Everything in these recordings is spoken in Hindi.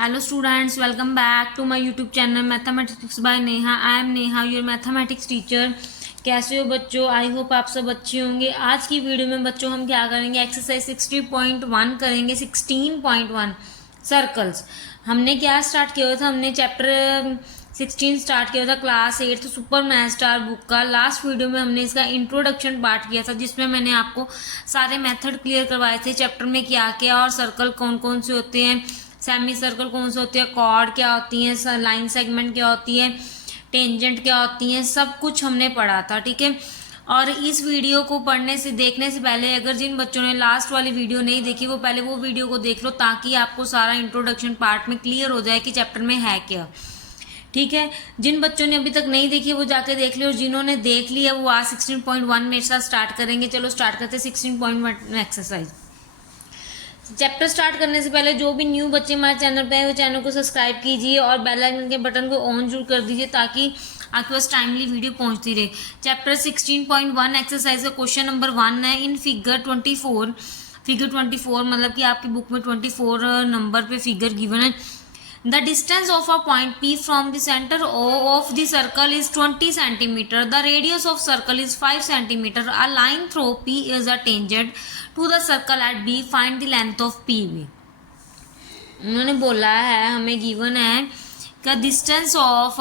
Hello students, welcome back to my YouTube channel Mathematics by Neha. I am Neha, your mathematics teacher. कैसे हो बच्चों? आई होप आप सब अच्छे होंगे। आज की वीडियो में बच्चों हम क्या करेंगे, एक्सरसाइज 60.1 करेंगे। 16.1 सर्कल्स। हमने क्या स्टार्ट किया था, हमने चैप्टर 16 स्टार्ट किया था class 8 super math star book का। लास्ट वीडियो में हमने इसका इंट्रोडक्शन पार्ट किया था, जिसमें मैंने आपको सारे मेथड क्लियर करवाए थे चैप्टर में क्या क्या और सर्कल कौन कौन से होते हैं, सेमी सर्कल कौन से होते हैं, कॉर्ड क्या होती है, लाइन सेगमेंट क्या होती है, टेंजेंट क्या होती है, सब कुछ हमने पढ़ा था। ठीक है। और इस वीडियो को पढ़ने से देखने से पहले अगर जिन बच्चों ने लास्ट वाली वीडियो नहीं देखी वो पहले वो वीडियो को देख लो, ताकि आपको सारा इंट्रोडक्शन पार्ट में क्लियर हो जाए कि चैप्टर में है क्या। ठीक है। जिन बच्चों ने अभी तक नहीं देखी वो जाके देख लियो, और जिन्होंने देख लिया वो आज 16.1 मेरे साथ स्टार्ट करेंगे। चलो स्टार्ट करते हैं 16.1 एक्सरसाइज। चैप्टर स्टार्ट करने से पहले जो भी न्यू बच्चे हमारे चैनल पे हैं वो चैनल को सब्सक्राइब कीजिए और बेल आइकन के बटन को ऑन जरूर कर दीजिए, ताकि आपके पास टाइमली वीडियो पहुंचती रहे। चैप्टर 16.1 एक्सरसाइज का क्वेश्चन नंबर 1 है। इन फिगर 24 मतलब कि आपकी बुक में 24 नंबर पे फिगर गिवन है। The distance of a point P from the center of the circle is 20 centimeter. The radius of circle is 5 centimeter. A line through P is a tangent to the circle at B. Find the length of PB. उन्होंने बोला है, हमें गिवन है का distance of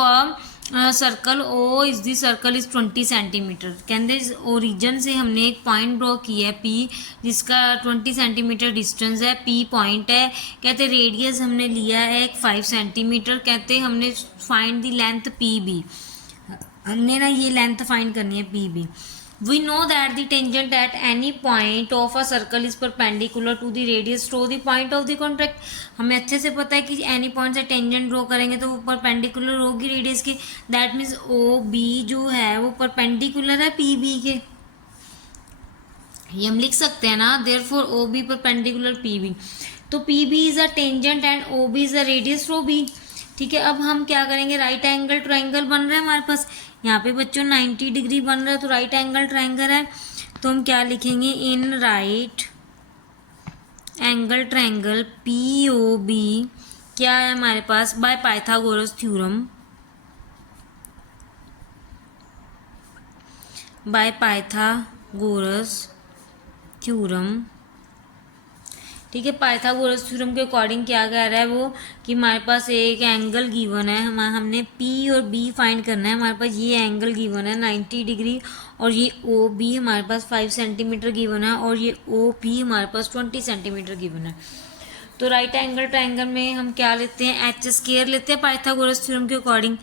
circle O is the circle is 20 centimetre. कहते ओरिजन से हमने एक पॉइंट ड्रॉ किया है पी, जिसका 20 सेंटीमीटर डिस्टेंस है। पी पॉइंट है। कहते रेडियस हमने लिया है 5 सेंटीमीटर। कहते हमने find the length P B, हमने ना ये लेंथ फाइंड करनी है P B. We know that the tangent at any point of a circle is perpendicular to the radius through the point of the contact. हमें अच्छे से पता है कि एनी पॉइंट से टेंजेंट ड्रॉ करेंगे तो वो परपेंडिकुलर होगी रेडियस की। दैट मीन्स ओ बी जो है वो परपेंडिकुलर है पी बी के। ये हम लिख सकते हैं ना, therefore O B perpendicular P B. तो P B is a tangent and O B is a radius through B. ठीक है। अब हम क्या करेंगे, राइट एंगल ट्रायंगल बन रहा है हमारे पास। यहाँ पे बच्चों 90 डिग्री बन रहा है, तो राइट एंगल ट्रायंगल है। तो हम क्या लिखेंगे, in right angle triangle P O B क्या है हमारे पास, by Pythagoras theorem, by Pythagoras theorem. ठीक है। पाइथागोरस थ्योरम के अकॉर्डिंग क्या कह रहा है वो, कि हमारे पास एक एंगल गिवन है, हमने पी और बी फाइंड करना है। हमारे पास ये एंगल गिवन है 90 डिग्री, और ये ओ बी हमारे पास 5 सेंटीमीटर गिवन है, और ये ओ पी हमारे पास 20 सेंटीमीटर गिवन है। तो राइट एंगल ट्रायंगल में हम क्या लेते हैं, एच स्क्वायर लेते हैं पाइथागोरस थ्योरम के according.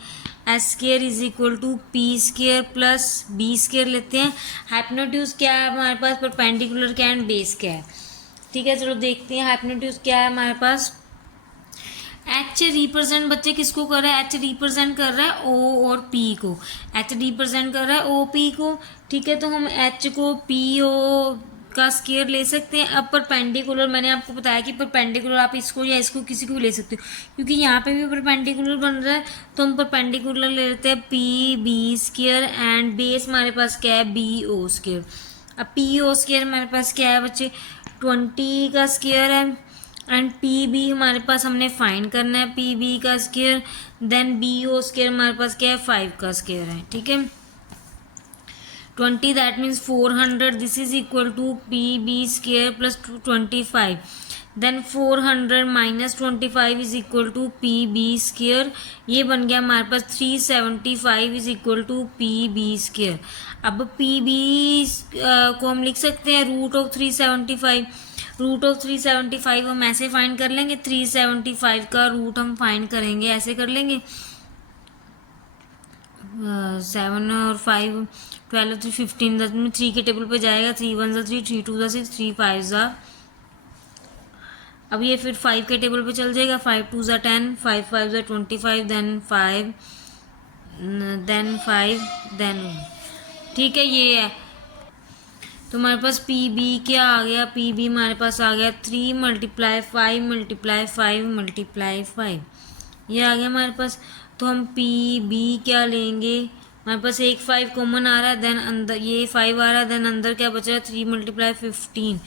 H square is equal to P square plus B square लेते हैं। हाइपोटेन्यूज क्या है हमारे पास, परपेंडिकुलर क्या एंड बेस क्या है। ठीक है। चलो देखते हैं हाइपोटेन्यूज क्या है हमारे पास। एच रिप्रेजेंट बच्चे किसको कर रहा है, एच रिप्रेजेंट कर रहा है ओ और पी को। एच रिप्रेजेंट कर रहा है ओ पी को। ठीक है। तो हम एच को पी ओ का स्क्वायर ले सकते हैं। अब परपेंडिकुलर मैंने आपको बताया कि परपेंडिकुलर आप इसको या इसको किसी को भी ले सकते हो, क्योंकि यहाँ पे भी परपेंडिकुलर बन रहा है। तो हम परपेंडिकुलर ले लेते हैं P B square and base हमारे पास क्या है, बी ओ स्क्वायर। अब पी ओ स्क्वायर हमारे पास क्या है बच्चे, 20 का स्क्वायर है, एंड पी बी हमारे पास हमने फाइंड करना है पी बी का square. Then B O square हमारे पास क्या है, 5 का स्क्वायर है। ठीक है। 20 that means 400, this is equal to P B square plus 25। Then 400 minus 25 is equal to P B square. ये बन गया हमारे पास 375 is equal to P B square. अब पी बी को हम लिख सकते हैं रूट ऑफ 375। रूट ऑफ 375 हम ऐसे फाइंड कर लेंगे, 375 का रूट हम फाइंड करेंगे, ऐसे कर लेंगे 7 और 5 12 3 15, 10 में 3 के टेबल पे जाएगा। 3 1 ज़ा 3, 3 2 ज़ा 6, 3 5 ज़ा। अब ये फिर 5 के टेबल पे चल जाएगा। 5 2 ज़ा 10, 5 5 ज़ा 25, देन 5 देन 1। ठीक है। ये है। तो हमारे पास पी बी क्या आ गया, पी बी हमारे पास आ गया 3 × 5 × 5 × 5, ये आ गया हमारे पास। तो हम पी बी क्या लेंगे, हमारे पास एक 5 कॉमन आ रहा है, देन अंदर ये 5 आ रहा है, देन अंदर क्या बचा है 3 × 15।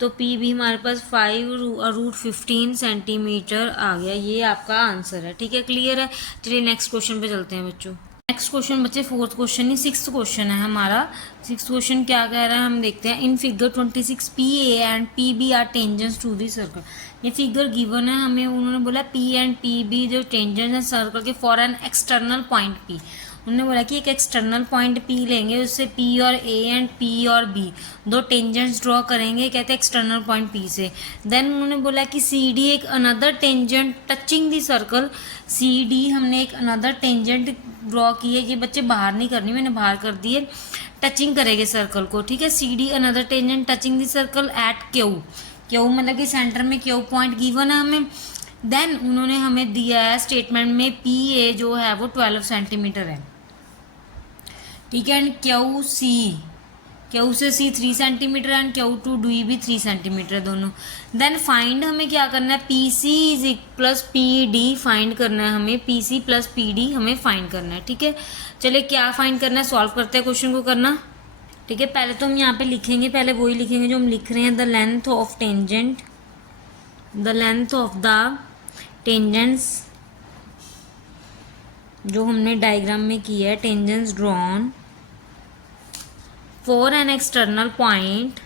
तो पी बी हमारे पास 5√15 सेंटीमीटर आ गया। ये आपका आंसर है। ठीक है, क्लियर है। चलिए नेक्स्ट क्वेश्चन पे चलते हैं बच्चों। नेक्स्ट क्वेश्चन बच्चे फोर्थ क्वेश्चन नहीं, सिक्स्थ क्वेश्चन है हमारा। सिक्स्थ क्वेश्चन क्या कह रहा है हम देखते हैं। In figure 26 P A and P B are tangents to the circle. ये फिगर गिवन है हमें, उन्होंने बोला पी एंड पी बी जो टेंजेंट्स हैं सर्कल के for an external point P. उन्होंने बोला कि एक एक्सटर्नल पॉइंट पी लेंगे, उससे पी और ए एंड पी और बी दो टेंजेंट्स ड्रॉ करेंगे, कहते हैं एक्सटर्नल पॉइंट पी से। देन उन्होंने बोला कि सी डी एक another tangent touching the circle. C D हमने एक अनदर टेंजेंट ड्रॉ की है। ये बच्चे बाहर नहीं करनी, मैंने बाहर कर दिए। टचिंग करेंगे सर्कल को। ठीक है, C D another tangent touching the circle at Q. Q मतलब कि सेंटर में क्यू पॉइंट गिवन है हमें। देन उन्होंने हमें दिया है स्टेटमेंट में पी ए जो है वो 12 सेंटीमीटर है। ठीक है, एंड क्यू से C 3 centimetre and Q to D भी 3 सेंटीमीटर दोनों। देन फाइंड हमें क्या करना है, P C is plus P D find करना है हमें। P C plus P D हमें फाइंड करना है। ठीक है, चलिए क्या फाइंड करना है, सॉल्व करते हैं क्वेश्चन को करना। ठीक है, पहले तो हम यहाँ पे लिखेंगे, पहले वही लिखेंगे जो हम लिख रहे हैं। The length of the tangents जो हमने डायग्राम में किया है, tangents drawn for an external point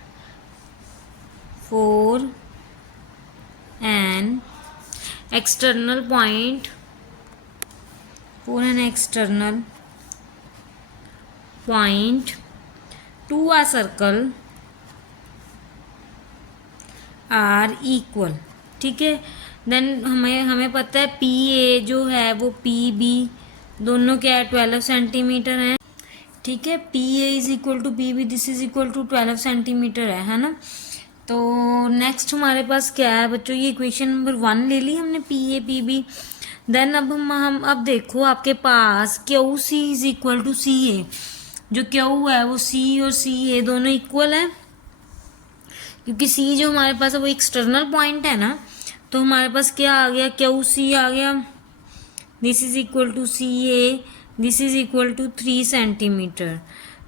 to a circle are equal। ठीक है, देन हमें पता है पी ए जो है वो पी बी दोनों क्या है 12 सेंटीमीटर है। ठीक है, P A is equal to P B, this is equal to 12 centimetre है ना। तो नेक्स्ट हमारे पास क्या है बच्चों, ये इक्वेशन नंबर 1 ले ली हमने, P A P B. Then अब अब देखो आपके पास Q C is equal to C A. जो क्यू है वो सी और सी ए दोनों इक्वल है, क्योंकि सी जो हमारे पास है वो एक्सटर्नल पॉइंट है ना। तो हमारे पास क्या आ गया, क्यू सी आ गया, this is equal to C A, this is equal to 3 centimetre.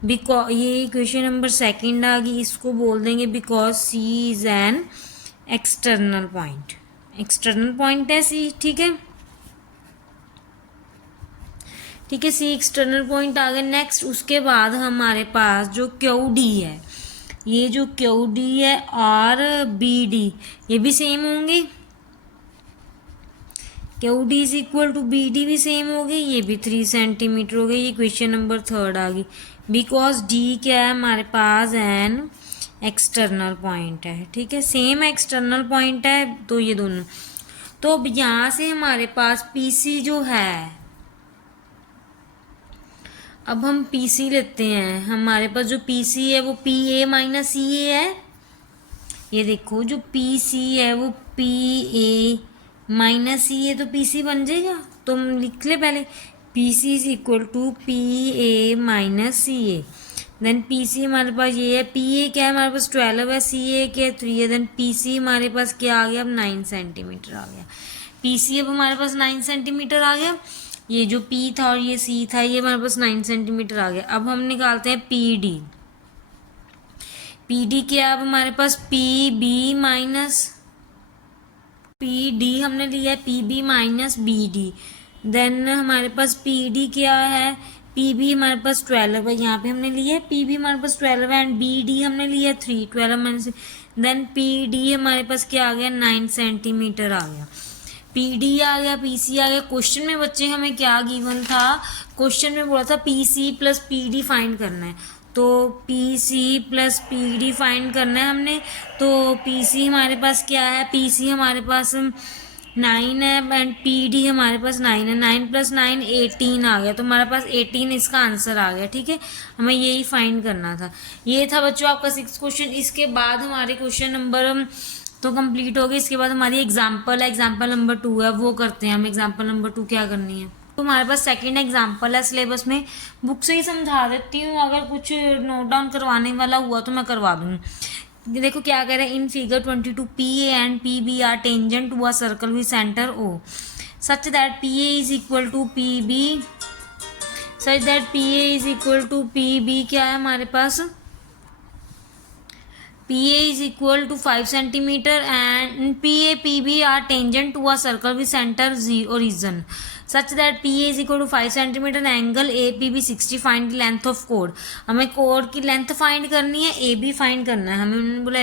Because ये इक्वेशन नंबर 2 आ गई, इसको बोल देंगे because C is an external point है सी। ठीक है, सी एक्सटर्नल पॉइंट आ गया। नेक्स्ट उसके बाद हमारे पास जो क्यू डी है, ये जो क्यू डी है और बी डी ये भी सेम होंगे। Q D is equal to B D भी सेम हो गई, ये भी 3 सेंटीमीटर हो गई। ये क्वेश्चन नंबर 3 आ गई, बिकॉज डी क्या है हमारे पास एन एक्सटर्नल पॉइंट है। ठीक है, सेम एक्सटर्नल पॉइंट है तो ये दोनों। तो अब यहाँ से हमारे पास पी सी जो है, अब हम पी सी लेते हैं। हमारे पास जो पी सी है वो पी ए माइनस सी ए है। ये देखो जो पी सी है वो पी ए माइनस सी ए, तो पी सी बन जाएगा। तो हम लिख ले पहले, P C is equal to P A minus C A. Then P C हमारे पास ये है, पी ए क्या है हमारे पास 12 है, सी ए क्या है 3 है। देन पी सी हमारे पास क्या आ गया, अब 9 सेंटीमीटर आ गया। पी सी अब हमारे पास 9 सेंटीमीटर आ गया। ये जो पी था और ये सी था ये हमारे पास 9 सेंटीमीटर आ गया। अब हम निकालते हैं पी डी। पी डी क्या है अब हमारे पास, P B minus P D हमने लिया है, P B minus B D. Then हमारे पास पी डी क्या है, पी बी हमारे पास 12 है, यहाँ पे हमने लिया है पी बी हमारे पास 12 है, एंड बी डी हमने लिया है 3, 12 माइनस। देन पी डी हमारे पास क्या आ गया, 9 सेंटीमीटर आ गया। पी डी आ गया, पी सी आ गया। क्वेश्चन में बच्चे हमें क्या गिवन था, क्वेश्चन में बोला था P C plus P D find करना है। तो P C plus P D find करना है हमने। तो पी सी हमारे पास क्या है, पी सी हमारे पास 9 है एंड पी डी हमारे पास 9 है। 9 + 9 18 आ गया, तो हमारे पास 18 इसका आंसर आ गया। ठीक है, हमें यही फाइंड करना था। ये था बच्चों आपका 6th क्वेश्चन। इसके बाद हमारे क्वेश्चन नंबर तो कंप्लीट हो गए। इसके बाद हमारी एग्जाम्पल है, एग्जाम्पल नंबर 2 है, वो करते हैं हम। एग्जाम्पल नंबर 2 क्या करनी है, तो हमारे पास 2nd एग्जाम्पल है सिलेबस में। बुक से ही समझा देती हूँ, अगर कुछ नोट डाउन करवाने वाला हुआ तो मैं करवा दूँगी। देखो क्या कह रहे हैं, in figure 22 P A and P B are tangent to a circle with centre O such that P A is equal to P B, such that P A is equal to P B क्या है हमारे पास PA is equal to 5 centimeter and PA PB are tangent to a circle with center origin such that PA is equal to 5 centimeter and angle APB 60. Find the length of chord. हमें chord की length find करनी है, AB find करना है. हमें उन्होंने बोला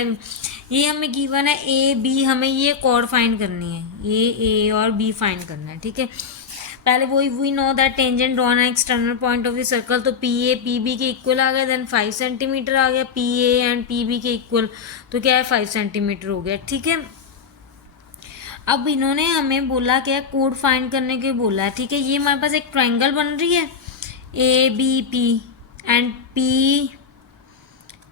ये हमें गिवन है AB, हमें ये chord find करनी है, ये A और B find करना है. ठीक है, पहले we know that tangent drawn है external point of the circle, तो पी ए पी बी के इक्वल आ गया. देन 5 सेंटीमीटर आ गया, P A and P B के इक्वल, तो क्या है 5 सेंटीमीटर हो गया. ठीक है, अब इन्होंने हमें बोला क्या, कोड फाइंड करने के बोला है. ठीक है, ये हमारे पास एक ट्राइंगल बन रही है A B P and P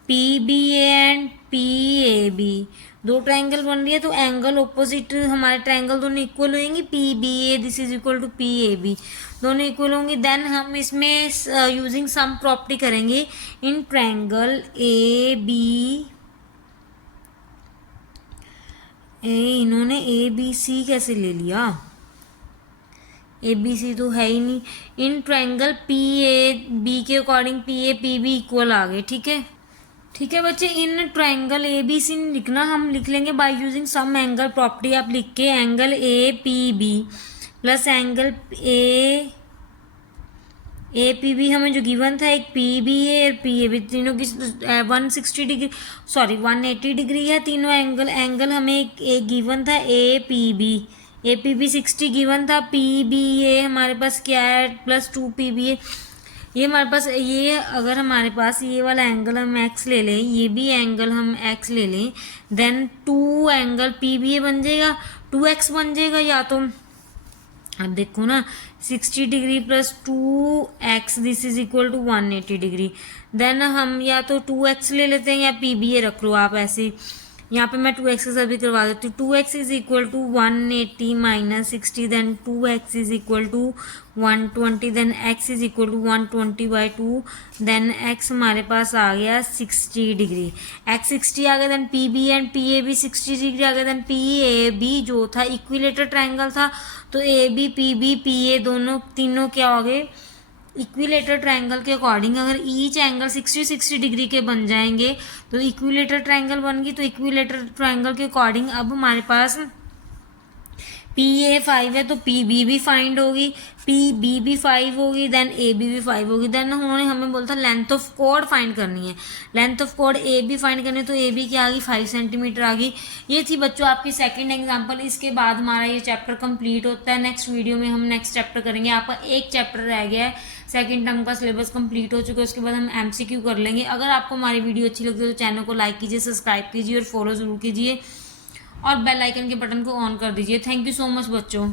P B A and P A B, दो ट्राइंगल बन रही है, तो एंगल ऑपोजिट हमारे ट्राइंगल दोनों इक्वल होंगी. P B A this is equal to P A B, दोनों इक्वल होंगी. देन हम इसमें यूजिंग सम प्रॉपर्टी करेंगे इन ट्राइंगल ए बी इन्होंने ए बी सी कैसे ले लिया, ए बी सी तो है ही नहीं. In triangle P A B के according P A P B equal आ गए. ठीक है, ठीक है बच्चे, in triangle A B C लिखना हम लिख लेंगे by using some angle property. आप लिख के angle A P B plus angle A P B हमें जो गिवन था, एक पी बी ए और पी ए बी, तीनों की 160 डिग्री 180 डिग्री है तीनों एंगल हमें एक गिवन था ए पी बी 60 गिवन था. पी बी ए हमारे पास क्या है प्लस 2 पी बी ए, ये हमारे पास ये, अगर हमारे पास ये वाला एंगल हम एक्स ले लें, ये भी एंगल हम एक्स ले लें, देन 2 एंगल पी बी ए बन जाएगा, 2x बन जाएगा. या तो अब देखो ना 60 degree plus 2x this is equal to 180 degree. Then हम या तो 2x ले लेते हैं या पी बी ए रख लो आप ऐसे. यहाँ पे मैं 2x के साथ भी करवा देती हूँ. 2x is equal to 180 minus 60, then 2x is equal to 120, then x is equal to 120/2, then x हमारे पास आ गया 60 डिग्री. x 60 आ गया, then P B and P A B 60 degree आ गया. देन पी ए बी जो था इक्विलेटर ट्राइंगल था, तो A B P B P A दोनों तीनों क्या हो गए इक्विलेटर ट्राइंगल के अकॉर्डिंग. अगर ईच एंगल 60 डिग्री के बन जाएंगे तो इक्विलेटर ट्राइंगल बन गई. तो इक्विलेटर ट्राइंगल के अकॉर्डिंग अब हमारे पास पी ए 5 है तो पी बी भी फाइंड होगी, पी बी भी 5 होगी, देन ए बी भी 5 होगी. देन उन्होंने हमें बोला था लेंथ ऑफ कॉर्ड फाइंड करनी है, length of chord A B find करनी है, तो ए बी क्या आ गई 5 सेंटीमीटर आ गई. ये थी बच्चों आपकी सेकंड एग्जांपल. इसके बाद हमारा ये चैप्टर कंप्लीट होता है. नेक्स्ट वीडियो में हम नेक्स्ट चैप्टर करेंगे. आपका एक चैप्टर रह गया है, सेकंड टर्म का सिलेबस कंप्लीट हो चुका है. उसके बाद हम एमसीक्यू कर लेंगे. अगर आपको हमारी वीडियो अच्छी लगती है तो चैनल को लाइक कीजिए, सब्सक्राइब कीजिए और फॉलो जरूर कीजिए और बेल आइकन के बटन को ऑन कर दीजिए. थैंक यू सो मच बच्चों.